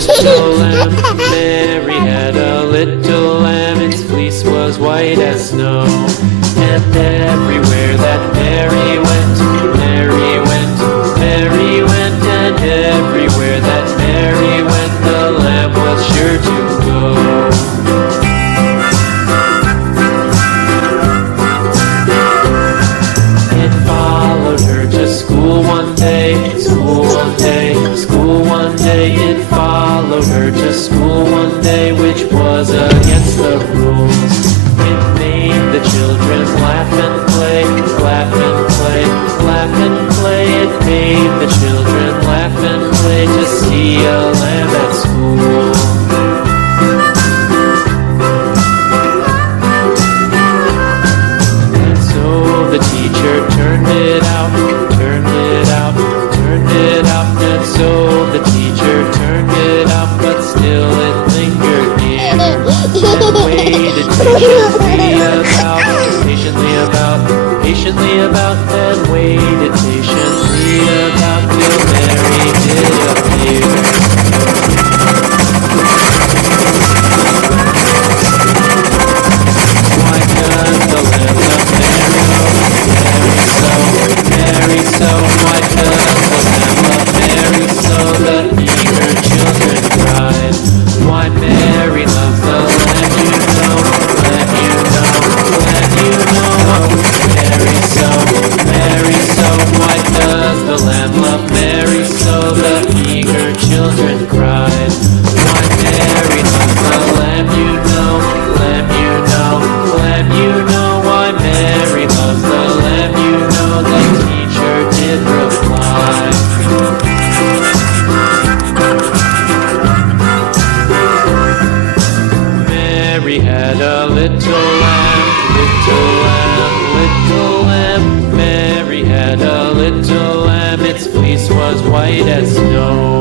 little lamb. Mary had a little lamb. Its fleece was white as snow. And everywhere that Mary went, Mary went, Mary went. And everywhere that Mary went, the lamb was sure to go. It followed her to school one day, school one day, school one day. It followed her to school one day, which was against the rules. It made the children laugh and play, laugh and play, laugh and play. It made the children laugh and play to see a lamb at school. And so the teacher turned it out, turned it out, turned it out. And so the teacher turned it out, but still it lingered near. And waited patiently about, and waited patiently about till Mary did appear. Why does the lamb love Mary so, Mary so? Why does the lamb love Mary so? The eager children cried. Why Mary loves the lamb, you know, let you know, let you know. Mary so, Mary so. Why does the lamb love Mary so? The eager children cried. Why Mary loves the lamb, you know, lamb, you know, lamb, you know. Why Mary loves the lamb, you know. The teacher did reply. Mary had a little lamb, little lamb, little lamb. Mary had a little lamb. Its fleece was white as snow.